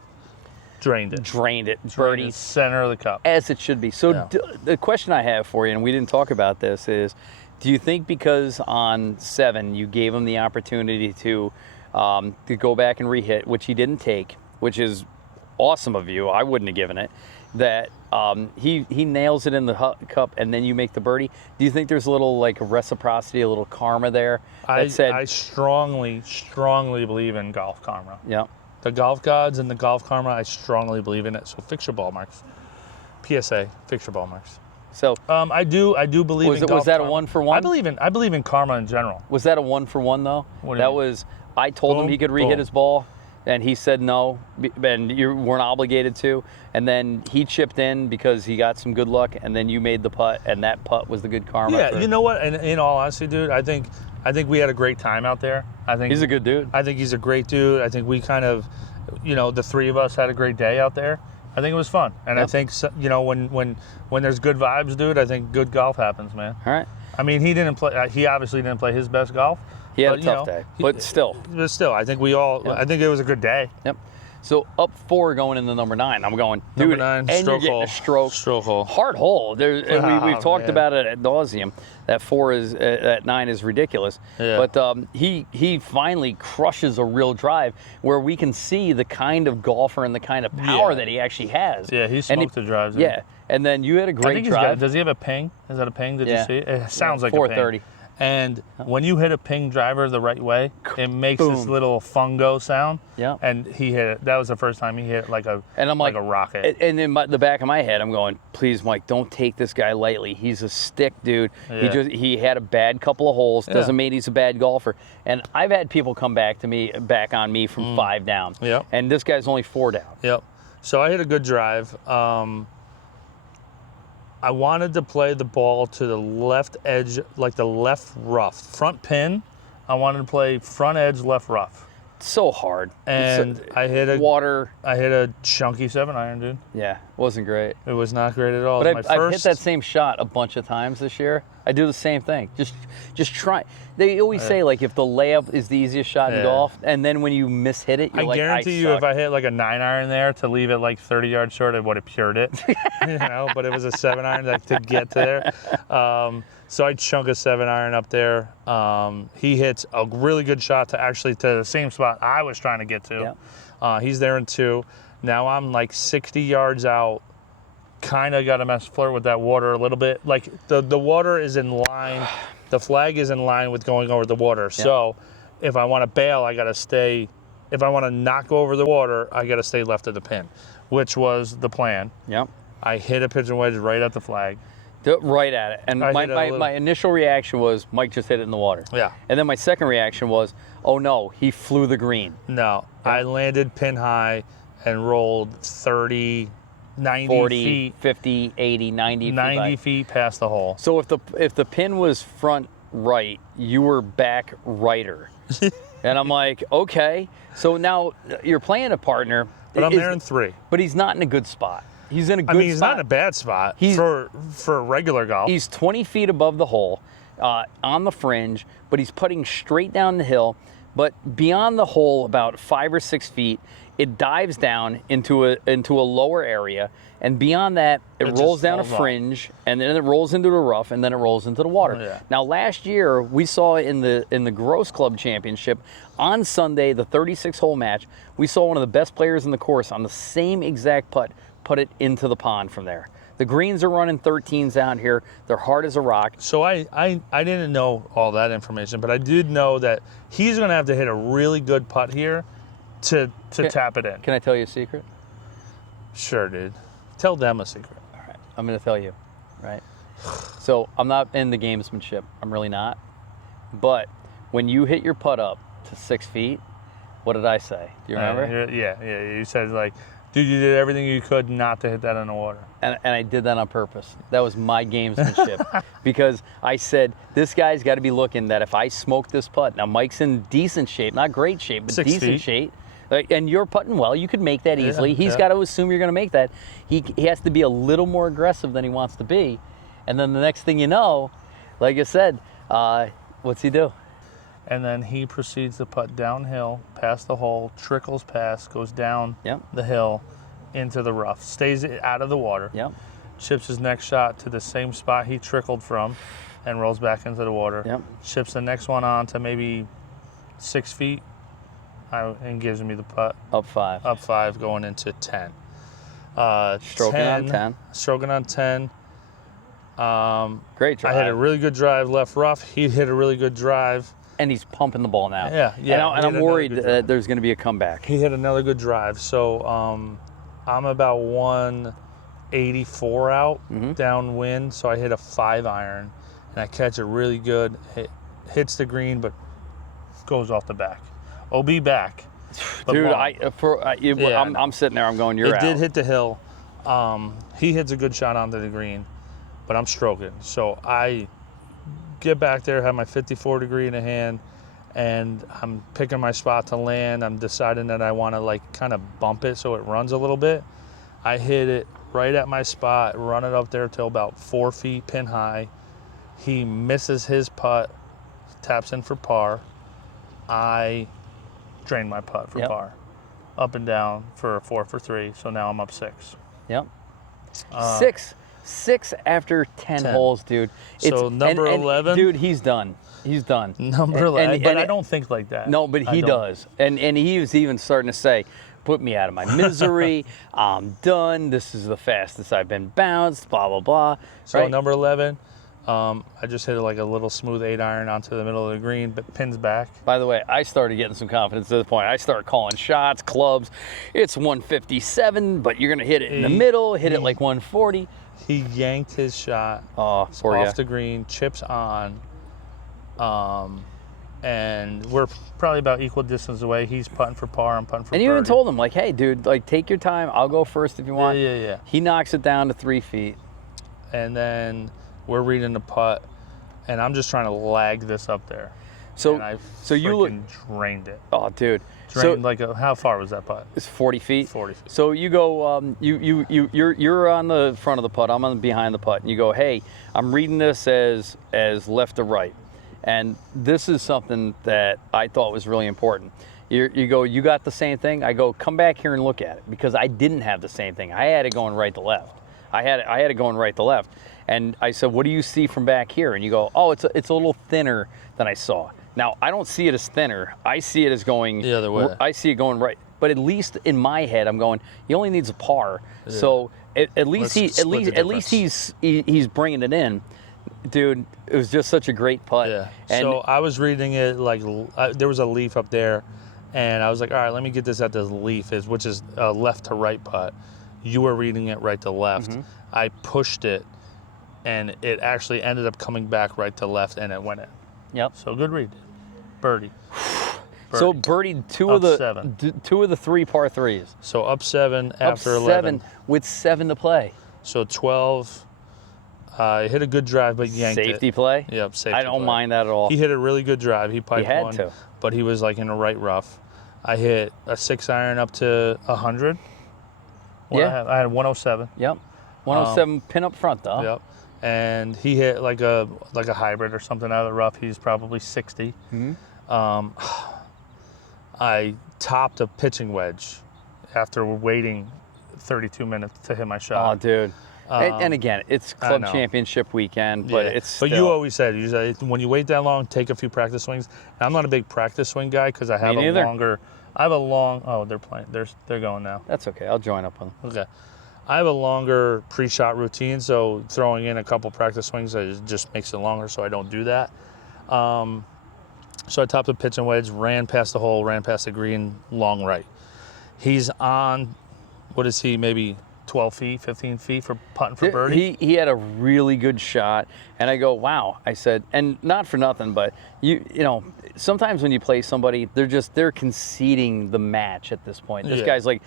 Drained it. Birdie. Center of the cup. As it should be. So Yeah. the question I have for you, and we didn't talk about this, is do you think because on 7 you gave him the opportunity to go back and rehit, which he didn't take, which is awesome of you. I wouldn't have given it. That he nails it in the cup and then you make the birdie. Do you think there's a little like reciprocity, a little karma there? I strongly believe in golf karma. Yeah. The golf gods and the golf karma, I strongly believe in it. So fix your ball marks. PSA, fix your ball marks. So I do believe in golf was that karma. a 1-for-1? I believe in karma in general. Was that a 1-for-1 though? What do you mean? Was I told him he could rehit his ball, and he said no, and you weren't obligated to. And then he chipped in because he got some good luck, and then you made the putt, and that putt was the good karma. Yeah, you know what? And in all honesty, dude, I think we had a great time out there. I think he's a good dude. I think he's a great dude. I think we kind of, the 3 of us had a great day out there. I think it was fun, and I think when there's good vibes, dude, I think good golf happens, man. All right. I mean, he obviously didn't play his best golf. He had a tough day, but still. But still, I think I think it was a good day. Yep. So up 4 going into number 9. I'm going, dude, Number 9, and stroke you're getting hole. a stroke. Stroke hole. Hard hole. We've talked man. about it ad nauseum. That 4 is at 9 is ridiculous. Yeah. But he finally crushes a real drive where we can see the kind of golfer and the kind of power that he actually has. Yeah, he smoked the drives. Yeah. And then you had a great drive. Does he have a ping? Is that a ping? Did you see it? It sounds like 430. a ping. And when you hit a ping driver the right way, it makes this little fungo sound. Yeah. And he hit it. That was the first time he hit it like a rocket. And in the back of my head, I'm going, please, Mike, don't take this guy lightly. He's a stick, dude. Yeah. He had a bad couple of holes. Doesn't mean he's a bad golfer. And I've had people come back on me from 5 down. Yep. And this guy's only 4 down. Yep. So I hit a good drive. I wanted to play the ball to the left edge, like the left rough. Front pin, I wanted to play front edge, left rough. So hard. And I hit a chunky 7-iron, dude. Yeah, wasn't great. It was not great at all. But I've hit that same shot a bunch of times this year. I do the same thing. Just try. They always say, like, if the layup is the easiest shot in golf, and then when you miss-hit it, you're I guarantee you suck. if I hit like a 9-iron there to leave it like 30 yards short, I would have pured it. But it was a 7-iron to get to there. So I chunk a 7-iron up there. He hits a really good shot to the same spot I was trying to get to. Yeah. He's there in 2. Now I'm like 60 yards out. Kind of got to flirt with that water a little bit. Like the water is in line. The flag is in line with going over the water. Yeah. So if I want to bail, I got to stay. If I want to not go over the water, I got to stay left of the pin, which was the plan. Yep. I hit a pitching wedge right at the flag. Right at it. And my initial reaction was, Mike just hit it in the water. Yeah. And then my second reaction was, oh no, he flew the green. No, yeah. I landed pin high and rolled 30, 90 40, feet. 50, 80, 90 feet past the hole. So if the pin was front right, you were back righter. And I'm like, okay. So now you're playing a partner. But I'm there in 3. But he's not in a good spot. He's in a good spot. He's not in a bad spot for regular golf. He's 20 feet above the hole, on the fringe, but he's putting straight down the hill. But beyond the hole, about 5 or 6 feet, it dives down into a lower area, and beyond that, it rolls down a fringe, and then it rolls into the rough, and then it rolls into the water. Yeah. Now, last year we saw in the Wiltwyck Club Championship on Sunday, the 36-hole match, we saw one of the best players in the course on the same exact putt put it into the pond from there. The greens are running 13s out here. They're hard as a rock. So I didn't know all that information, but I did know that he's going to have to hit a really good putt here to tap it in. Can I tell you a secret? Sure, dude. Tell them a secret. All right. I'm going to tell you, right? So I'm not in the gamesmanship. I'm really not. But when you hit your putt up to 6 feet, what did I say? Do you remember? Yeah. You said, like, dude, you did everything you could not to hit that in the water. And I did that on purpose. That was my gamesmanship. Because I said, this guy's got to be looking that if I smoke this putt, now Mike's in decent shape, not great shape, but 6 decent feet. shape. And you're putting well, you could make that easily. He's yeah. got to assume you're going to make that. He has to be a little more aggressive than he wants to be. And then the next thing you know, like I said, what's he do? And then he proceeds to putt downhill, past the hole, trickles past, goes down the hill into the rough, stays out of the water, chips his next shot to the same spot he trickled from, and rolls back into the water. Chips the next one on to maybe 6 feet, and gives me the putt. Up 5. Up 5, going into 10. Stroking on 10. Stroking on 10. Great drive. I hit a really good drive left rough. He hit a really good drive. And he's pumping the ball now. Yeah. And I'm worried that there's going to be a comeback. He hit another good drive. So I'm about 184 out downwind. So I hit a 5-iron, and I catch it really good. Hits the green, but goes off the back. OB back. Dude, I'm sitting there. I'm going, you're out. It did hit the hill. He hits a good shot onto the green, but I'm stroking. So I get back there, have my 54 degree in the hand, and I'm picking my spot to land. I'm deciding that I want to like kind of bump it so it runs a little bit. I hit it right at my spot, run it up there till about 4 feet pin high. He misses his putt, taps in for par. I drain my putt for par. Up and down for a 4 for 3. So now I'm up 6. Yep. 6 after 10 holes, dude. So number 11? Dude, he's done. He's done. Number 11, but I don't think like that. No, but he does. And he was even starting to say, put me out of my misery. I'm done. This is the fastest I've been bounced, blah, blah, blah. So right? number 11, I just hit like a little smooth 8-iron onto the middle of the green, but pins back. By the way, I started getting some confidence at the point. I started calling shots, clubs. It's 157, but you're going to hit it in the middle, hit it like 140. He yanked his shot off the green, chips on, and we're probably about equal distance away. He's putting for par, I'm putting for And you even told him, like, hey, dude, like, take your time. I'll go first if you want. Yeah. He knocks it down to 3 feet. And then we're reading the putt, and I'm just trying to lag this up there. So, and I drained it. Oh, dude. How far was that putt? It's 40 feet. 40 feet. So you go, you're on the front of the putt. I'm on behind the putt, and you go, hey, I'm reading this as left to right, and this is something that I thought was really important. You go, you got the same thing? I go, come back here and look at it, because I didn't have the same thing. I had it going right to left. I had it going right to left, and I said, what do you see from back here? And you go, oh, it's a little thinner than I saw. Now, I don't see it as thinner. I see it as going the other way. I see it going right. But at least in my head, I'm going, he only needs a par. Yeah. So at least he's bringing it in. Dude, it was just such a great putt. Yeah. And so I was reading it like there was a leaf up there, and I was like, all right, let me get this at this leaf, which is a left to right putt. You were reading it right to left. Mm-hmm. I pushed it, and it actually ended up coming back right to left, and it went in. Yep. So good read. Birdie. So birdied two of the 3 par 3s. So up 7 after 11. 7 with 7 to play. So 12. Hit a good drive, but yanked it. Safety play? Yep, safety I don't play. mind that at all. He hit a really good drive. He piped had one, to. But he was like in a right rough. I hit a 6-iron up to 100. I had 107. Yep. 107 pin up front, though. Yep. And he hit like a hybrid or something out of the rough. He's probably 60. Mm-hmm. I topped a pitching wedge after waiting 32 minutes to hit my shot. Oh, dude. And again, it's club championship weekend, but it's still. But you always said when you wait that long, take a few practice swings. And I'm not a big practice swing guy because I have Oh, they're playing. They're going now. That's okay. I'll join up on them. Okay. I have a longer pre-shot routine, so throwing in a couple practice swings just makes it longer, so I don't do that. So I topped the pitch and wedge, ran past the hole, ran past the green, long right. He's on, what is he, maybe 12 feet, 15 feet for putting for birdie. He had a really good shot, and I go, wow. I said, and not for nothing, but you know, sometimes when you play somebody, they're conceding the match at this point. This guy's like,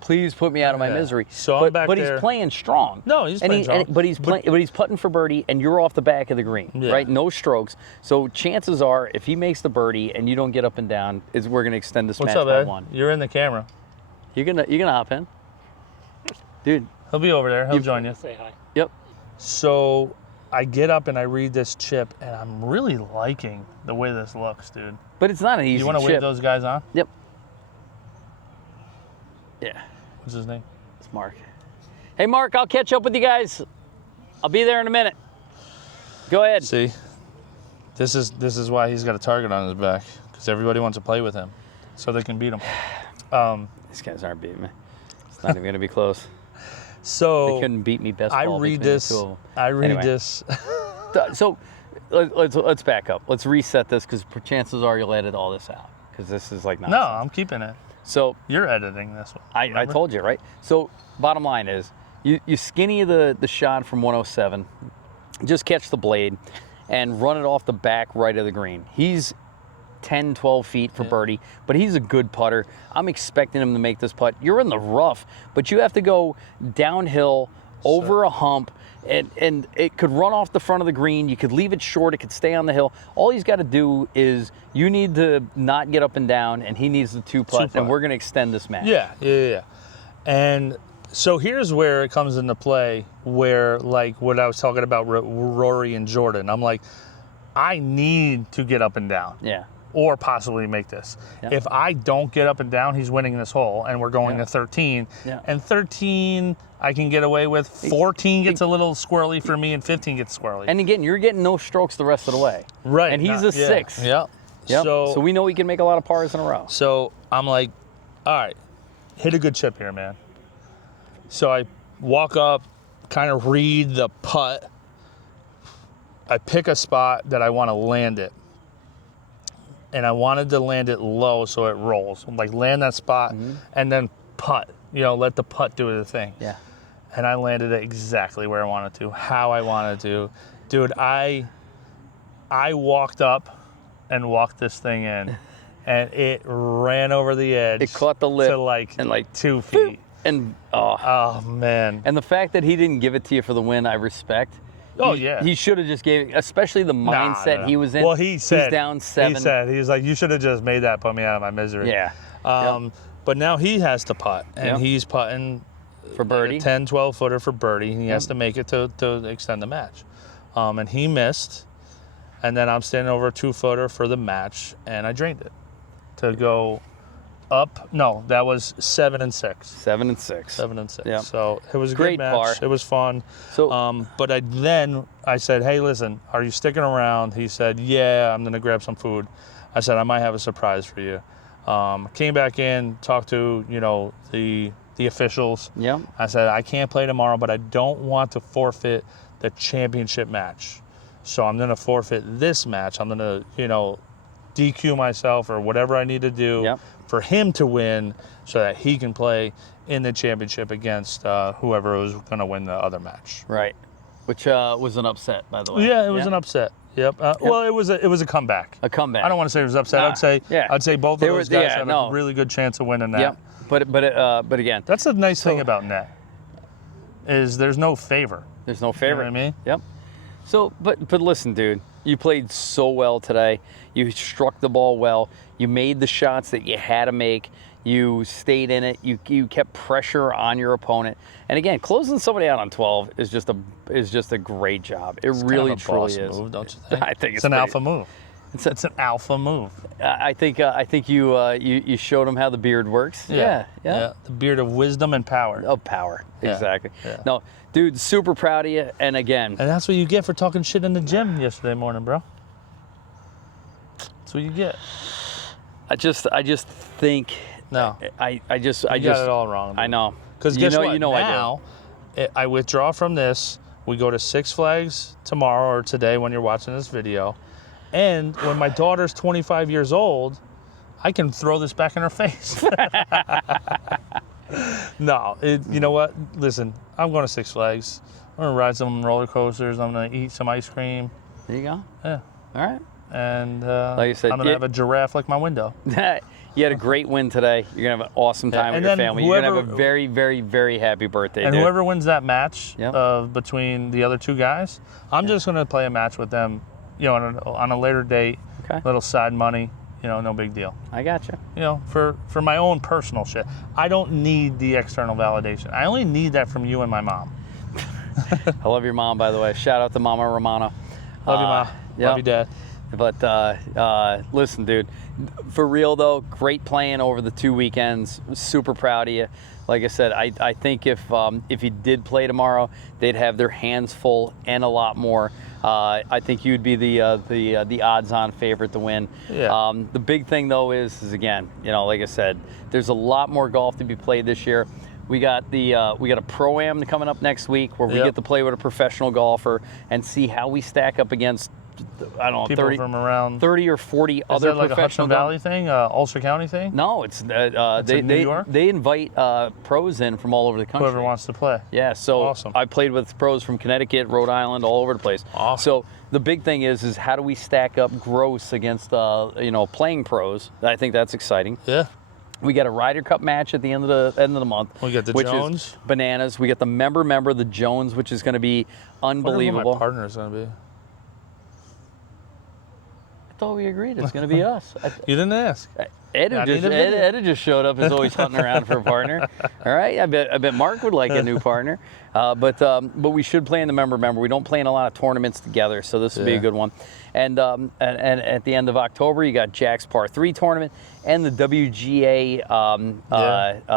please put me out of my misery. So but, I'm back but there. he's playing strong. No, he's playing strong. But he's putting for birdie, and you're off the back of the green, right? No strokes. So chances are, if he makes the birdie and you don't get up and down, we're gonna extend this match by Ed? one. You're in the camera. You're gonna hop in, dude. He'll be over there. He'll join you. Say hi. Yep. So I get up and I read this chip, and I'm really liking the way this looks, dude. But it's not an easy You want to chip. wave those guys on? Yep. Yeah. What's his name? It's Mark. Hey, Mark, I'll catch up with you guys. I'll be there in a minute. Go ahead. See, this is why he's got a target on his back, because everybody wants to play with him, so they can beat him. These guys aren't beating me. It's not even going to be close. So They couldn't beat me best I ball read between the this. two of them. I read Anyway. this. So let's back up. Let's reset this, because chances are you'll edit all this out, because this is like No, nonsense. I'm keeping it. So You're editing this one. I remember? told you, right? So bottom line is, you skinny the shot from 107, just catch the blade, and run it off the back right of the green. He's 10, 12 feet for birdie, but he's a good putter. I'm expecting him to make this putt. You're in the rough, but you have to go downhill, over a hump, and it could run off the front of the green. You could leave it short. It could stay on the hill. All he's got to do is, you need to not get up and down, and he needs the two putt, and we're going to extend this match. Yeah. And so here's where it comes into play, where, like, what I was talking about Rory and Jordan. I'm like, I need to get up and down. Yeah. Or possibly make this. Yeah. If I don't get up and down, he's winning this hole, and we're going to 13. Yeah. And 13, I can get away with. 14 gets a little squirrely for me, and 15 gets squirrely. And again, you're getting no strokes the rest of the way. Right. And he's a 6. Yep. Yep. So we know he can make a lot of pars in a row. So I'm like, all right, hit a good chip here, man. So I walk up, kind of read the putt. I pick a spot that I want to land it. And I wanted to land it low so it rolls. Like, land that spot and then putt. You know, let the putt do the thing. Yeah. And I landed it exactly where I wanted to, how I wanted to. Dude, I walked up and walked this thing in, and it ran over the edge. It caught the lip to like, and like 2 feet. And Oh, man. and the fact that he didn't give it to you for the win, I respect. Oh, He- yeah. He should have just gave it, especially the mindset No. he was in. Well, he said, he's down 7. he was like, you should have just made that, put me out of my misery. Yeah. But now he has to putt, and Yep. he's putting For birdie. a 10, 12 footer for birdie. And he has to make it to extend the match. And he missed, and then I'm standing over a 2-footer for the match, and I drained it to go up. No, that was 7 and 6. 7 and 6. 7 and 6. Yep. So it was a Great good match. par. It was fun. So But I said, hey, listen, are you sticking around? He said, yeah, I'm going to grab some food. I said, I might have a surprise for you. Came back in, talked to, the officials. Yep. I said, I can't play tomorrow, but I don't want to forfeit the championship match. So I'm going to forfeit this match. I'm going to, DQ myself or whatever I need to do Yep. for him to win so that he can play in the championship against whoever was going to win the other match. Right. Which was an upset, by the way. Yeah, it was an upset. Yep. Well, it was a comeback. A comeback. I don't want to say it was upset. Nah, I'd say both They of were- those guys yeah, have no. a really good chance of winning that. Yep. But again, That's the nice thing about net is there's no favor. there's no favorite. You know what I mean? Yep. So, but listen, dude, you played so well today. You struck the ball well. You made the shots that you had to make. You stayed in it. You kept pressure on your opponent. And again, closing somebody out on 12 is just a great job. It really kind of a truly boss is. move, don't you think? I think it's an pretty- alpha move. It's an alpha move. I think you showed them how the beard works. Yeah. The beard of wisdom and power. Of power. Yeah, Exactly. yeah. No, dude, super proud of you. And again, And that's what you get for talking shit in the gym yesterday morning, bro. That's what you get. I just think No. I You just got it all wrong. I know. Because guess what? Now, I withdraw from this. We go to Six Flags tomorrow or today when you're watching this video. And when my daughter's 25 years old, I can throw this back in her face. No, you know what? Listen, I'm going to Six Flags. I'm going to ride some roller coasters. I'm going to eat some ice cream. There you go. Yeah. All right. And like I said, I'm going to have a giraffe like my window. You had a great win today. You're going to have an awesome time with your family. You're going to have a very, very, very happy birthday, and dude. whoever wins that match between the other two guys, I'm just going to play a match with them, on a later date, little side money, no big deal. I got you. For my own personal shit. I don't need the external validation. I only need that from you and my mom. I love your mom, by the way. Shout out to Mama Romano. Love you, Ma. Love you, Dad. But listen, dude, for real though, great playing over the 2 weekends. Super proud of you. Like I said, I think if you did play tomorrow, they'd have their hands full and a lot more. I think you'd be the odds-on favorite to win. Yeah. The big thing though is again, like I said, there's a lot more golf to be played this year. We got a pro-am coming up next week where we get to play with a professional golfer and see how we stack up against, I don't know, people from around 30 or 40 other professional. Is that like a Hudson Valley thing, Ulster County thing? No, it's in New York? They invite pros in from all over the country. Whoever wants to play. Yeah, so awesome. I played with pros from Connecticut, Rhode Island, all over the place. Awesome. So the big thing is how do we stack up gross against playing pros? I think that's exciting. Yeah. We got a Ryder Cup match at the end of the month. We got the which Jones. Is bananas. We got the member, the Jones, which is going to be unbelievable. I wonder who my partner is going to be. I thought we agreed it's going to be us. You didn't ask. Ed just showed up. Is always hunting around for a partner. All right, I bet Mark would like a new partner. But we should play in the member. We don't play in a lot of tournaments together, so this will be a good one. And at the end of October, you got Jack's Par 3 tournament and the WGA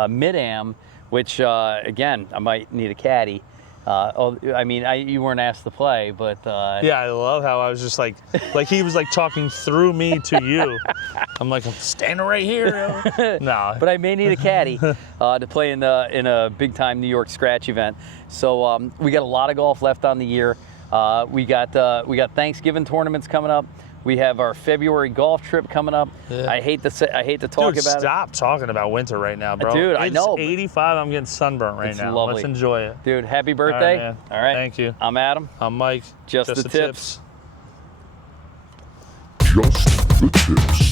Mid-Am, which again I might need a caddy. You weren't asked to play, but yeah, I love how I was just like he was like talking through me to you. I'm like, I'm standing right here. No, but I may need a caddy to play in a big time New York scratch event. So we got a lot of golf left on the year. We got Thanksgiving tournaments coming up. We have our February golf trip coming up. Yeah. I hate to talk about it. Stop talking about winter right now, bro. Dude, I know. It's 85. I'm getting sunburnt right now. Lovely. Let's enjoy it. Dude, happy birthday. All right. Thank you. I'm Adam. I'm Mike. Just the tips. Just the tips.